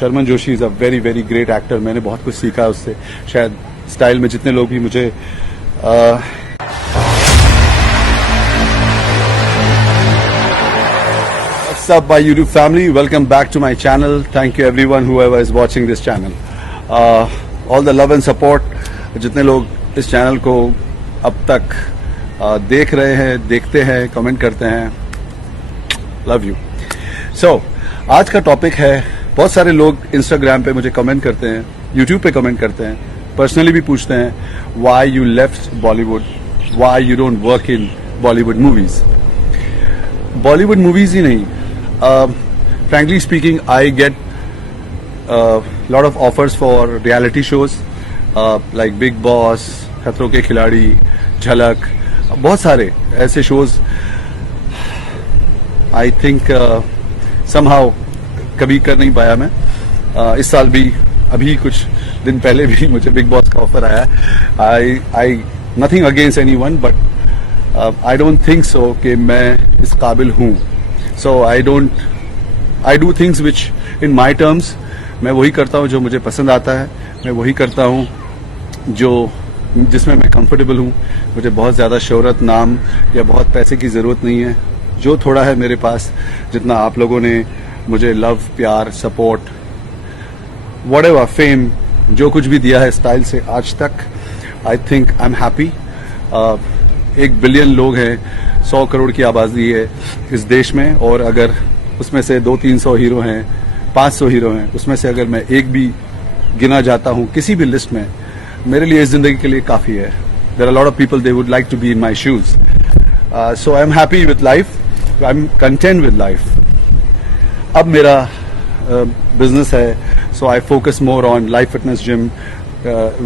Sharman Joshi is a very very great actor. मैंने बहुत कुछ सीखा उससे. शायद स्टाइल में जितने लोग भी मुझे What's up my YouTube family, welcome back to my channel. Thank you everyone whoever is watching this channel. All the love and support, जितने लोग इस चैनल को अब तक देख रहे हैं, देखते हैं, कमेंट करते हैं, लव यू. सो आज का टॉपिक है, बहुत सारे लोग इंस्टाग्राम पे मुझे कमेंट करते हैं, यूट्यूब पे कमेंट करते हैं, पर्सनली भी पूछते हैं, why you left Bollywood, why you don't work in Bollywood movies. Bollywood movies ही नहीं, frankly speaking, I get lot of offers for reality shows like Big Boss, खतरों के खिलाड़ी, झलक, बहुत सारे ऐसे shows. I think somehow कभी कर नहीं पाया मैं. इस साल भी अभी कुछ दिन पहले भी मुझे बिग बॉस का ऑफर आया. I nothing against anyone, but I don't think so कि मैं इस काबिल हूँ. So I do things which in my terms, मैं वही करता हूँ जो मुझे पसंद आता है, मैं वही करता हूँ जिसमें मैं कंफर्टेबल हूँ. मुझे बहुत ज़्यादा शोहरत, नाम या बहुत पैसे की ज़रूरत नहीं है. जो थोड़ा है मेरे पास, जितना आप लोगों ने मुझे लव, प्यार, सपोर्ट, व्हाटएवर, फेम, जो कुछ भी दिया है स्टाइल से आज तक, I think I am happy. 1 billion लोग हैं, 100 करोड़ की आबादी है इस देश में, और अगर उसमें से 200-300 हीरो हैं, 500 हीरो हैं, उसमें से अगर मैं एक भी गिना जाता हूँ किसी भी लिस्ट में, मेरे लिए इस जिंदगी के लिए काफ़ी है. There are lot of people they would like to be in my shoes. So I am happy with life, I am content with life. अब मेरा बिजनेस है, so I focus more on Life Fitness gym,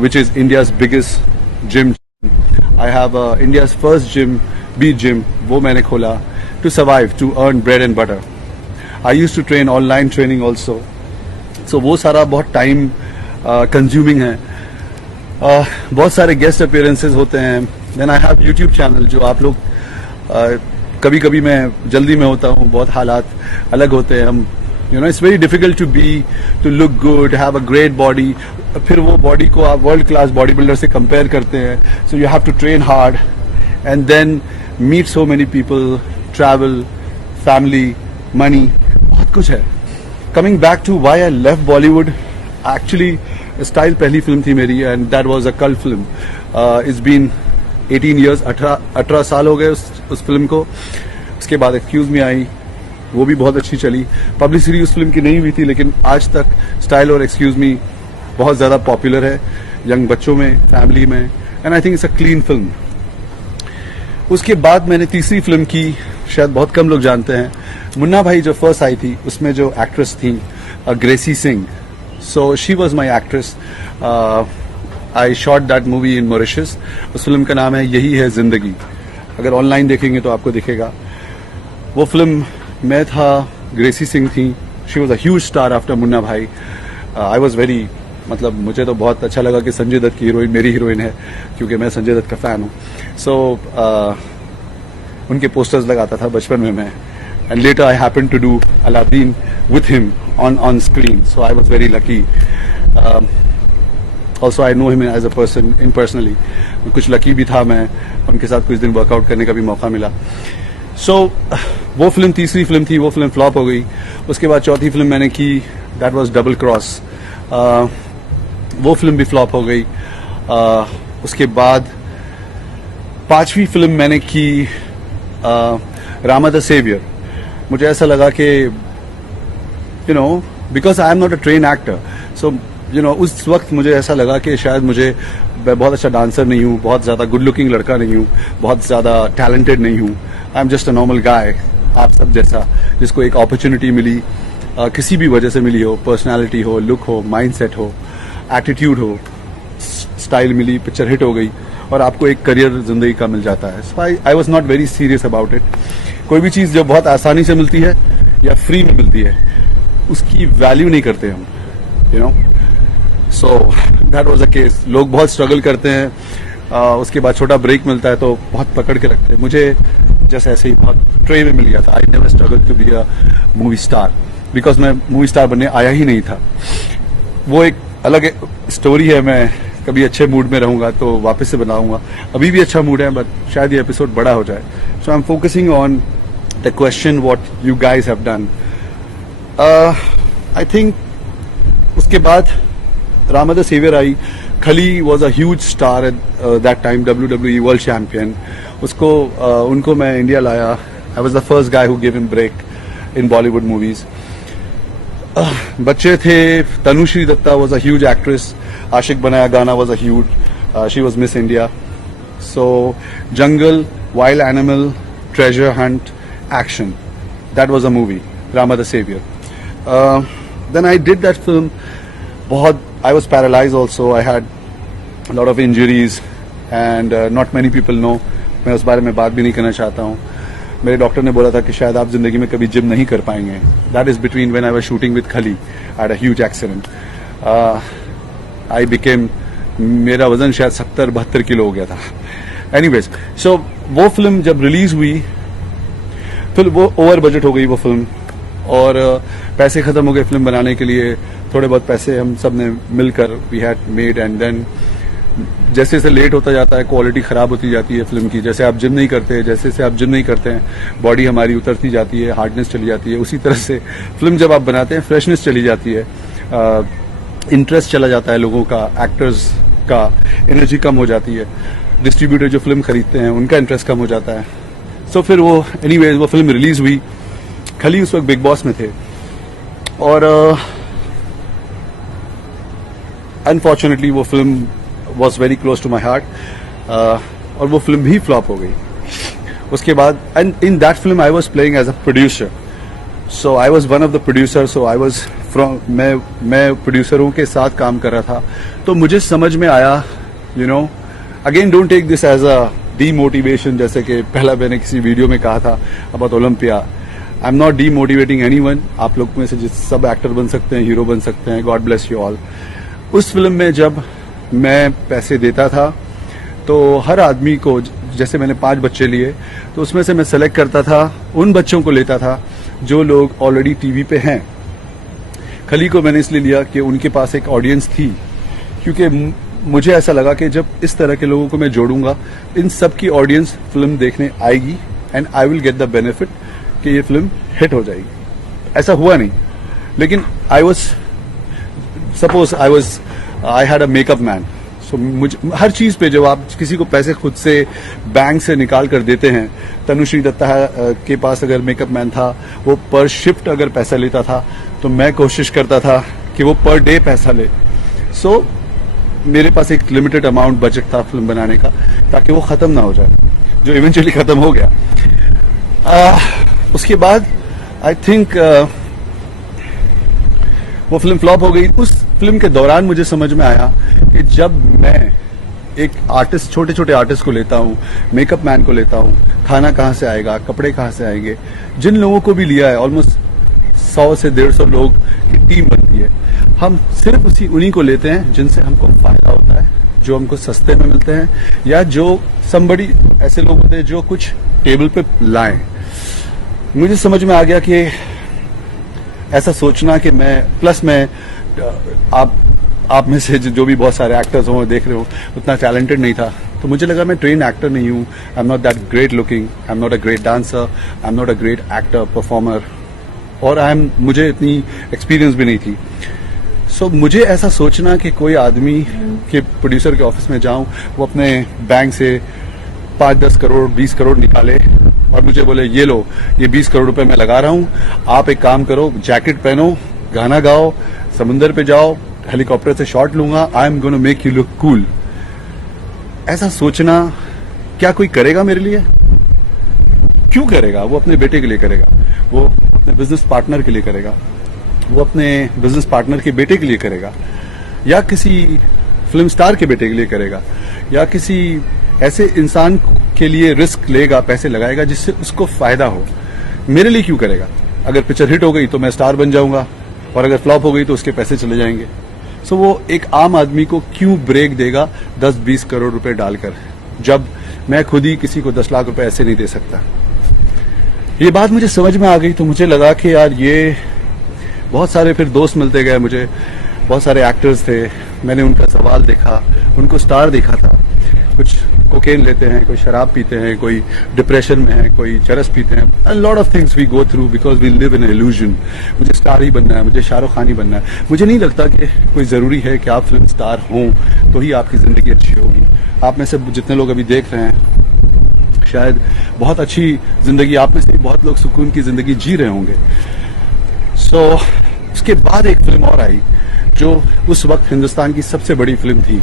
which is India's biggest gym. I have India's first gym, Beat Gym, वो मैंने खोला to survive, to earn bread and butter. I used to train online training also. So वो सारा बहुत time consuming है. बहुत सारे guest appearances होते हैं. Then I have YouTube channel जो आप लोग कभी कभी मैं जल्दी में होता हूँ, बहुत हालात अलग होते हैं. हम it's very difficult to look good, have a great body. फिर वो बॉडी को आप वर्ल्ड क्लास बॉडी बिल्डर से कंपेयर करते हैं. So you have to train hard and then meet so many people, travel, family, money, बहुत कुछ है. Coming back to why I left Bollywood, actually Style पहली फिल्म थी मेरी, and that was a cult film. It's been 18 years, 18 साल हो गए उस फिल्म को. उसके बाद एक्सक्यूज मी आई, वो भी बहुत अच्छी चली. पब्लिसिटी उस फिल्म की नहीं हुई थी, लेकिन आज तक स्टाइल और एक्सक्यूज मी बहुत ज़्यादा पॉपुलर है यंग बच्चों में, फैमिली में, and I think it's a clean film. उसके बाद मैंने तीसरी फिल्म की, शायद बहुत कम लोग जानते हैं, मुन्ना भाई जो फर्स्ट आई थी, उसमें जो एक्ट्रेस थी Gracy Singh. So she was my actress. I shot that movie in Mauritius. उस फिल्म का नाम है यही है जिंदगी. अगर ऑनलाइन देखेंगे तो आपको दिखेगा. वो फिल्म मैं था, ग्रेसी सिंह थी. She was a huge star after Munna Bhai. I was very, मतलब मुझे तो बहुत अच्छा लगा कि संजय दत्त की हीरोइन मेरी हीरोइन है, क्योंकि मैं संजय दत्त का फैन हूँ. सो उनके पोस्टर्स लगाता था बचपन में मैं, and later I happen to do Aladin with him on screen. So I was very lucky. Also I know him as a person in personally. कुछ लकी भी था, मैं उनके साथ कुछ दिन वर्कआउट करने का भी मौका मिला. सो वो फिल्म तीसरी फिल्म थी, वो फिल्म फ्लॉप हो गई. उसके बाद चौथी फिल्म मैंने की, दैट वाज डबल क्रॉस. वो फिल्म भी फ्लॉप हो गई. उसके बाद पांचवी फिल्म मैंने की रामा द सेवियर. मुझे ऐसा लगा कि because I am not a train actor, so उस वक्त मुझे ऐसा लगा कि शायद मैं बहुत अच्छा डांसर नहीं हूँ, बहुत ज़्यादा गुड लुकिंग लड़का नहीं हूँ, बहुत ज़्यादा टैलेंटेड नहीं हूँ. I am just a normal guy, आप सब जैसा, जिसको एक अपॉर्चुनिटी मिली, किसी भी वजह से मिली हो, पर्सनालिटी हो, लुक हो, माइंडसेट हो, एटीट्यूड हो, स्टाइल मिली, पिक्चर हिट हो गई, और आपको एक करियर जिंदगी का मिल जाता है. So I was not very serious about it. कोई भी चीज़ जो बहुत आसानी से मिलती है या फ्री में मिलती है, उसकी वैल्यू नहीं करते हम, so that was a case. लोग बहुत स्ट्रगल करते हैं, उसके बाद छोटा ब्रेक मिलता है तो बहुत पकड़ के रखते हैं. मुझे जैसे ऐसे ही बहुत ट्रेन में मिल गया था. I never struggle to be a movie star. Because मैं मूवी स्टार बनने आया ही नहीं था। वो एक अलग स्टोरी है। मैं कभी अच्छे मूड में रहूंगा तो वापस से बनाऊंगा। अभी भी अच्छा मूड है, बट शायद ये एपिसोड बड़ा हो जाए। So I am focusing on the question what you guys have done. I think उसके बाद रामा द सेवियर आई। Khali was a huge star at that time, WWE world champion. उसको उनको मैं इंडिया लाया। I was the first guy who give him break in Bollywood movies. बच्चे थे, Tanushree Dutta was a huge actress. Aashiq Banaya गाना was a huge, she was miss India. So jungle, wild animal, treasure hunt, action, that was a movie, Rama the saviour. Then I did that film. बहुत I was paralyzed also. I had a lot of injuries and not many people know. मैं उस बारे में बात भी नहीं करना चाहता हूँ। मेरे डॉक्टर ने बोला था कि शायद आप जिंदगी में कभी जिम नहीं कर पाएंगे। That is between when I was shooting with Khali. I had a huge accident. I became, मेरा वजन शायद 70-72 किलो हो गया था। Anyways, so वो फिल्म जब रिलीज हुई फिर वो ओवर बजट हो गई वो फिल्म, और पैसे खत्म हो गए फिल्म बनाने के लिए। थोड़े बहुत पैसे हम सब ने मिलकर we had made, and then जैसे जैसे लेट होता जाता है क्वालिटी खराब होती जाती है फिल्म की। जैसे आप जिम नहीं करते, जैसे जैसे आप जिम नहीं करते हैं बॉडी हमारी उतरती जाती है, हार्डनेस चली जाती है। उसी तरह से फिल्म जब आप बनाते हैं फ्रेशनेस चली जाती है, इंटरेस्ट चला जाता है लोगों का, एक्टर्स का एनर्जी कम हो जाती है, डिस्ट्रीब्यूटर जो फिल्म खरीदते हैं उनका इंटरेस्ट कम हो जाता है। सो फिर वो एनीवेज वो फिल्म रिलीज हुई। खली उस वक्त बिग बॉस में थे, और अनफॉर्चुनेटली वो film was very close to my heart, और वो फिल्म भी फ्लॉप हो गई। उसके बाद and in that film I was playing as a producer, so I was one of the producer. So I was from, मैं प्रोड्यूसरों के साथ काम कर रहा था। तो मुझे समझ में आया, you know, again don't take this as a demotivation, जैसे कि पहला मैंने किसी वीडियो में कहा था about Olympia. I am not demotivating anyone. आप लोग में से सब एक्टर बन सकते हैं, हीरो बन सकते हैं, गॉड ब्लेस यू ऑल। उस फिल्म में जब मैं पैसे देता था तो हर आदमी को, जैसे मैंने 5 बच्चे लिए तो उसमें से मैं सेलेक्ट करता था, उन बच्चों को लेता था जो लोग ऑलरेडी टीवी पे हैं। खली को मैंने इसलिए लिया कि उनके पास एक ऑडियंस थी, क्योंकि मुझे ऐसा लगा कि जब इस तरह के लोगों को मैं जोड़ूंगा, इन सब की ऑडियंस फिल्म देखने आएगी and I will get the benefit कि ये फिल्म हिट हो जाएगी। ऐसा हुआ नहीं, लेकिन I had a makeup man. So मुझे हर चीज पे जब आप किसी को पैसे खुद से बैंक से निकाल कर देते हैं, तनुश्री दत्ता के पास अगर मेकअप मैन था, वो पर शिफ्ट अगर पैसा लेता था, तो मैं कोशिश करता था कि वो पर डे पैसा ले। सो मेरे पास एक लिमिटेड अमाउंट बजट था फिल्म बनाने का, ताकि वो खत्म ना हो जाए, जो इवेंचुअली खत्म हो गया। उसके बाद आई थिंक वो फिल्म फ्लॉप हो गई। उस फिल्म के दौरान मुझे समझ में आया कि जब मैं एक आर्टिस्ट, छोटे छोटे आर्टिस्ट को लेता हूँ, मेकअप मैन को लेता हूँ, खाना कहाँ से आएगा, कपड़े कहाँ से आएंगे, जिन लोगों को भी लिया है, ऑलमोस्ट 100 से 150 लोग की टीम बनती है। हम सिर्फ उन्हीं को लेते हैं जिनसे हमको फायदा होता है, जो हमको सस्ते में मिलते हैं, या जो somebody ऐसे लोग होते हैं जो कुछ टेबल पे लाएं। मुझे समझ में आ गया कि ऐसा सोचना कि मैं आप में से जो भी बहुत सारे एक्टर्स हों, देख रहे हो, उतना टैलेंटेड नहीं था। तो मुझे लगा मैं ट्रेन एक्टर नहीं हूँ, आई am not that great looking, I am not a great dancer, I am not a great actor performer, और मुझे इतनी एक्सपीरियंस भी नहीं थी। सो मुझे ऐसा सोचना कि कोई आदमी के प्रोड्यूसर के ऑफिस में जाऊं, वो अपने बैंक से 5-10 करोड़ 20 करोड़ निकाले और मुझे बोले ये लो, ये 20 करोड़ रुपए मैं लगा रहा हूँ, आप एक काम करो, जैकेट पहनो, गाना गाओ, समुंदर पे जाओ, हेलीकॉप्टर से शॉट लूंगा, I am gonna make you look cool. ऐसा सोचना क्या कोई करेगा मेरे लिए? क्यों करेगा? वो अपने बेटे के लिए करेगा, वो अपने बिजनेस पार्टनर के लिए करेगा, वो अपने बिजनेस पार्टनर के बेटे के लिए करेगा, या किसी फिल्म स्टार के बेटे के लिए करेगा, या किसी ऐसे इंसान के लिए रिस्क लेगा, पैसे लगाएगा जिससे उसको फायदा हो। मेरे लिए क्यों करेगा? अगर पिक्चर हिट हो गई तो मैं स्टार बन जाऊंगा, और अगर फ्लॉप हो गई तो उसके पैसे चले जाएंगे। सो वो एक आम आदमी को क्यों ब्रेक देगा 10-20 करोड़ रुपए डालकर, जब मैं खुद ही किसी को 10 लाख रुपए ऐसे नहीं दे सकता। ये बात मुझे समझ में आ गई तो मुझे लगा कि यार ये बहुत सारे फिर दोस्त मिलते गए मुझे, बहुत सारे एक्टर्स थे, मैंने उनका सवाल देखा, उनको स्टार देखा था। कुछ कोकेन लेते हैं, कोई शराब पीते हैं, कोई डिप्रेशन में है, कोई चरस पीते हैं। A lot of things we go through because we live in illusion. मुझे स्टार ही बनना है, मुझे शाहरुख खान ही बनना है। मुझे नहीं लगता कि कोई ज़रूरी है कि आप फिल्म स्टार हों तो ही आपकी ज़िंदगी अच्छी होगी। आप में से जितने लोग अभी देख रहे हैं, शायद बहुत अच्छी ज़िंदगी, आप में से बहुत लोग सुकून की ज़िंदगी जी रहे होंगे। सो उसके बाद एक फिल्म और आई जो उस वक्त हिंदुस्तान की सबसे बड़ी फिल्म थी,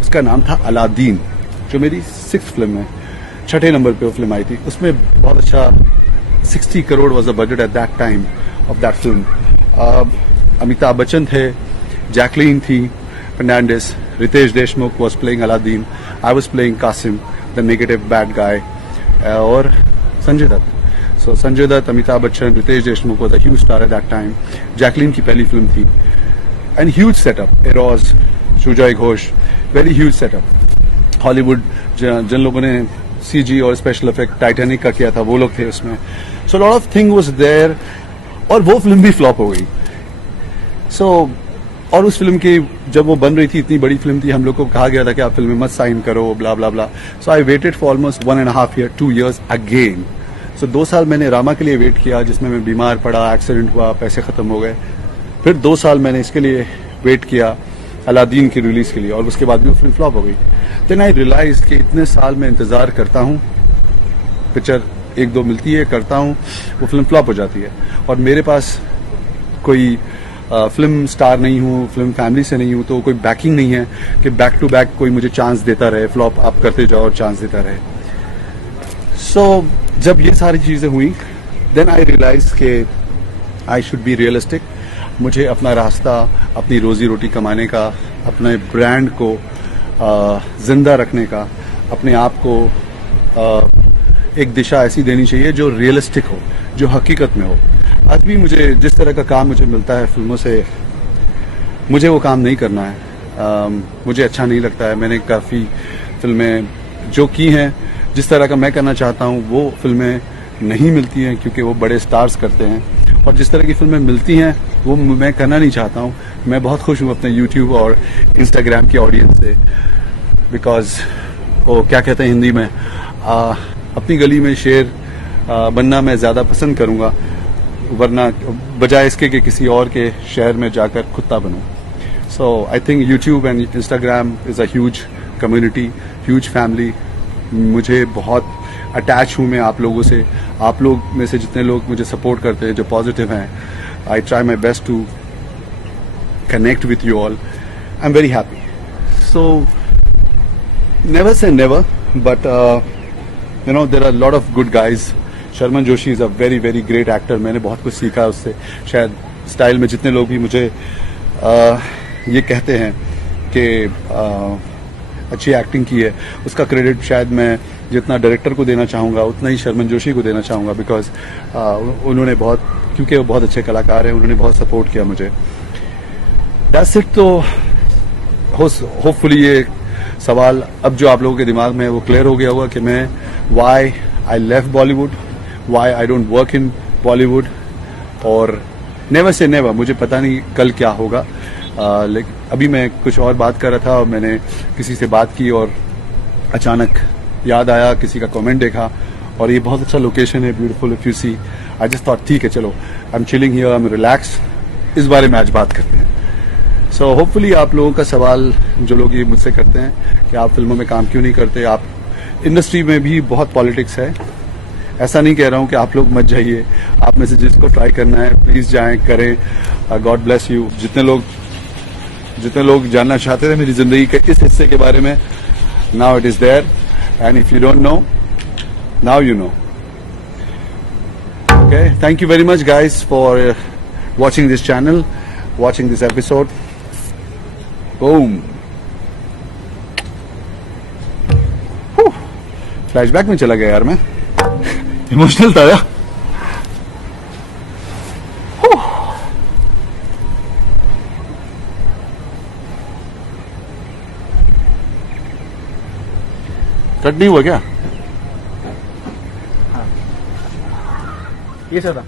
उसका नाम था अलादीन, जो मेरी 6th फिल्म है, 6ठे नंबर पे वो फिल्म आई थी। उसमें बहुत अच्छा 60 crore was the budget at that time of that film. Amitabh Bachchan थे, जैकलीन थी Fernandez, Riteish Deshmukh was playing Aladdin, I was playing Kasim the negative bad guy, और Sanjay Dutt. So Sanjay Dutt, Amitabh Bachchan, Riteish Deshmukh was a huge star at that time. Jacqueline की पहली फिल्म थी and huge setup, Eros, Sujoy Ghosh, very huge setup. Hollywood जिन लोगों ने CG और स्पेशल इफेक्ट टाइटैनिक का किया था वो लोग थे उसमें। So lot of thing was there, और वो फिल्म भी फ्लॉप हो गई। सो और उस फिल्म की जब वो बन रही थी, इतनी बड़ी फिल्म थी, हम लोग को कहा गया था कि आप फिल्म में मत साइन करो, blah blah blah. So I waited for almost 1.5 year, 2 years again. So 2 साल मैंने रामा के लिए वेट किया, जिसमें मैं बीमार पड़ा, एक्सीडेंट हुआ, पैसे खत्म हो गए। फिर 2 साल मैंने इसके लिए वेट किया, अलादीन की रिलीज के लिए, और उसके बाद भी वो फिल्म फ्लॉप हो गई। देन आई रियलाइज कि इतने साल मैं इंतजार करता हूँ, पिक्चर 1-2 मिलती है, करता हूँ, वो फिल्म फ्लॉप हो जाती है, और मेरे पास कोई फिल्म स्टार नहीं हूँ, फिल्म फैमिली से नहीं हूँ, तो कोई बैकिंग नहीं है कि बैक टू बैक कोई मुझे चांस देता रहे, फ्लॉप आप करते जाओ और चांस देता रहे। सो जब ये सारी चीज़ें हुई, देन आई रियलाइज के आई शुड बी रियलिस्टिक। मुझे अपना रास्ता, अपनी रोजी रोटी कमाने का, अपने ब्रांड को जिंदा रखने का, अपने आप को एक दिशा ऐसी देनी चाहिए जो रियलिस्टिक हो, जो हकीकत में हो। आज भी मुझे जिस तरह का काम मुझे मिलता है फिल्मों से, मुझे वो काम नहीं करना है। मुझे अच्छा नहीं लगता है। मैंने काफ़ी फिल्में जो की हैं, जिस तरह का मैं करना चाहता हूँ वो फिल्में नहीं मिलती हैं, क्योंकि वो बड़े स्टार्स करते हैं, और जिस तरह की फिल्में मिलती हैं वो मैं करना नहीं चाहता हूँ। मैं बहुत खुश हूँ अपने YouTube और Instagram की ऑडियंस से, बिकॉज वो क्या कहते हैं हिंदी में, अपनी गली में शेर बनना मैं ज़्यादा पसंद करूँगा, वरना बजाय इसके कि किसी और के शहर में जाकर कुत्ता बनूँ। So I think YouTube and Instagram is a huge community, huge family. मुझे बहुत अटैच हूँ मैं आप लोगों से। आप लोग में से जितने लोग मुझे सपोर्ट करते हैं, जो पॉजिटिव हैं, I try my best to connect with you all. I am very happy. So never say never, but you know there are lot of good guys. Sharman Joshi is a very very great actor. मैंने बहुत कुछ सीखा उससे। शायद style में जितने लोग भी मुझे ये कहते हैं कि अच्छी एक्टिंग की है, उसका क्रेडिट शायद मैं जितना डायरेक्टर को देना चाहूँगा उतना ही शर्मन जोशी को देना चाहूँगा, बिकॉज उन्होंने बहुत, क्योंकि वो बहुत अच्छे कलाकार हैं, उन्होंने बहुत सपोर्ट किया मुझे। That's it. तो होपफुली ये सवाल अब जो आप लोगों के दिमाग में है वो क्लियर हो गया होगा कि मैं why I left Bollywood, why I don't work in Bollywood, और नेवर से नेवर, मुझे पता नहीं कल क्या होगा। लेकिन अभी मैं कुछ और बात कर रहा था और मैंने किसी से बात की और अचानक याद आया, किसी का कमेंट देखा, और ये बहुत अच्छा लोकेशन है, beautiful if you see. I just thought ठीक है चलो, I am chilling here, I am relax, इस बारे में आज बात करते हैं। सो होपफुली आप लोगों का सवाल जो लोग ये मुझसे करते हैं कि आप फिल्मों में काम क्यों नहीं करते, आप इंडस्ट्री में भी बहुत पॉलिटिक्स है। ऐसा नहीं कह रहा हूँ कि आप लोग मत जाइए, आप में से जिसको ट्राई करना है प्लीज़ जाएं, करें। God bless you. जितने लोग जानना चाहते थे मेरी जिंदगी के इस हिस्से के बारे में, now it is there, and if you don't know, now you know. Okay, thank you very much guys for watching this channel, watching this episode. Boom. Flashback में चला गया यार मैं, इमोशनल था यार। कट नहीं हुआ क्या? ये सर था।